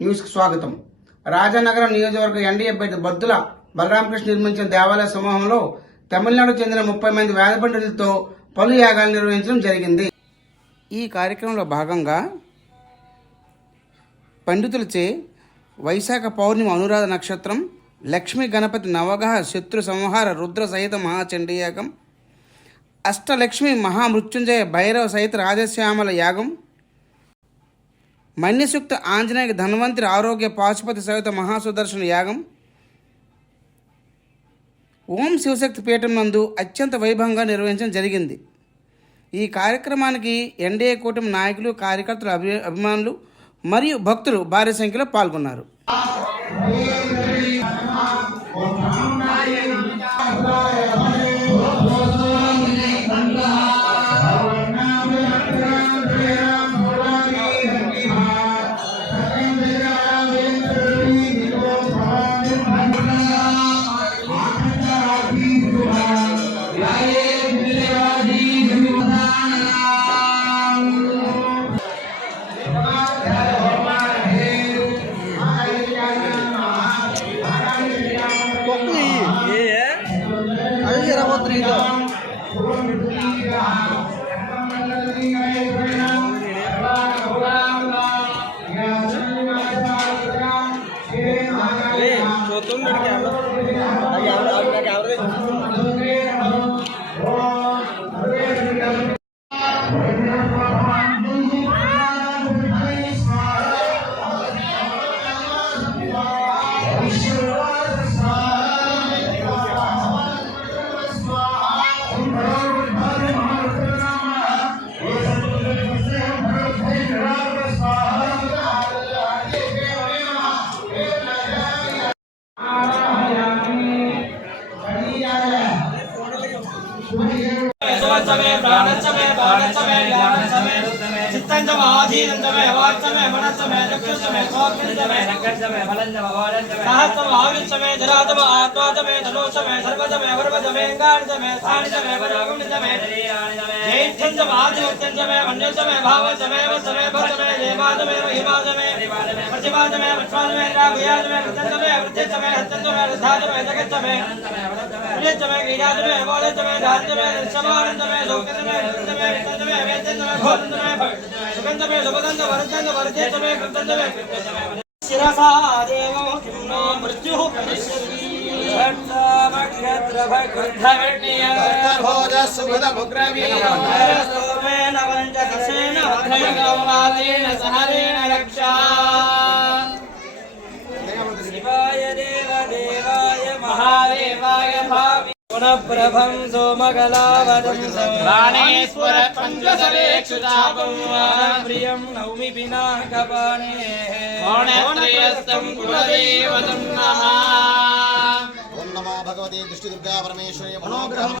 న్యూస్కి స్వాగతం. రాజానగరం నియోజకవర్గ ఎన్డీఏ అభ్యర్థి బద్దుల బలరామకృష్ణ నిర్మించిన దేవాలయ సమూహంలో తమిళనాడు చెందిన 30 మంది వేద పండితులతో పలు యాగాలు నిర్వహించడం జరిగింది. ఈ కార్యక్రమంలో భాగంగా పండితులచే వైశాఖ పౌర్ణమి అనురాధ నక్షత్రం, లక్ష్మీ గణపతి నవగ్రహ శత్రు సంహార రుద్ర సహిత మహాచండీ యాగం, అష్టలక్ష్మి మహామృత్యుంజయ భైరవ సహిత రాజశ్యామల యాగం, మన్యసూక్త ఆంజనేయ ధన్వంతరి ఆరోగ్య పాశుపతి సహిత మహాసుదర్శన యాగం, ఓం శివశక్తి పీఠం నందు అత్యంత వైభవంగా నిర్వహించడం జరిగింది. ఈ కార్యక్రమానికి ఎన్డీఏ కూటమి నాయకులు, కార్యకర్తలు, అభిమానులు మరియు భక్తులు భారీ సంఖ్యలో పాల్గొన్నారు. ప్రభం సోమగలావరం బాణేశ్వర పంచసరేక్షుతాపం ప్రియం నౌమి పినాకపాణే ఓణేత్రయస్తం కులదేవతం నమః. ఓం నమో భగవతే దృష్టి దుర్గా పరమేశ్వరి మనోగ్రహం